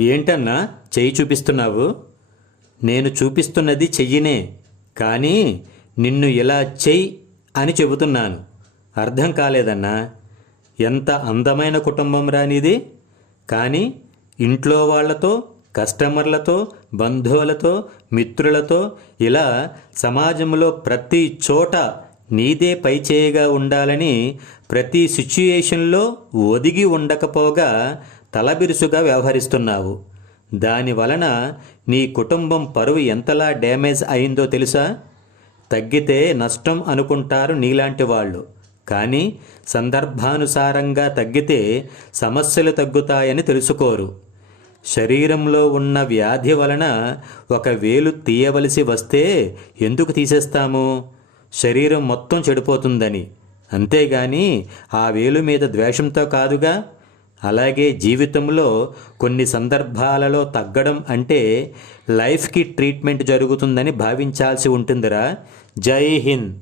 ఏంటన్నా చెయ్యి చూపిస్తున్నావు? నేను చూపిస్తున్నది చెయ్యినే, కానీ నిన్ను ఇలా చెయ్యి అని చెబుతున్నాను. అర్థం కాలేదన్నా. ఎంత అందమైన కుటుంబం రానిది. కానీ ఇంట్లో వాళ్ళతో, కస్టమర్లతో, బంధువులతో, మిత్రులతో ఇలా సమాజంలో ప్రతి చోట నీదే పైచేయిగా ఉండాలని ప్రతి సిచ్యుయేషన్లో ఒదిగి ఉండకపోగా తలబిరుసుగా వ్యవహరిస్తున్నావు. దానివలన నీ కుటుంబం పరువు ఎంతలా డ్యామేజ్ అయిందో తెలుసా? తగ్గితే నష్టం అనుకుంటారు నీలాంటి వాళ్ళు. కానీ సందర్భానుసారంగా తగ్గితే సమస్యలు తగ్గుతాయని తెలుసుకోరు. శరీరంలో ఉన్న వ్యాధి వలన ఒక వేలు తీయవలసి వస్తే ఎందుకు తీసేస్తాము? శరీరం మొత్తం చెడిపోతుందని. అంతేగాని ఆ వేలు మీద ద్వేషంతో కాదుగా. అలాగే జీవితంలో కొన్ని సందర్భాలలో తగ్గడం అంటే లైఫ్కి ట్రీట్మెంట్ జరుగుతుందని భావించాల్సి ఉంటుందిరా. జై హింద్.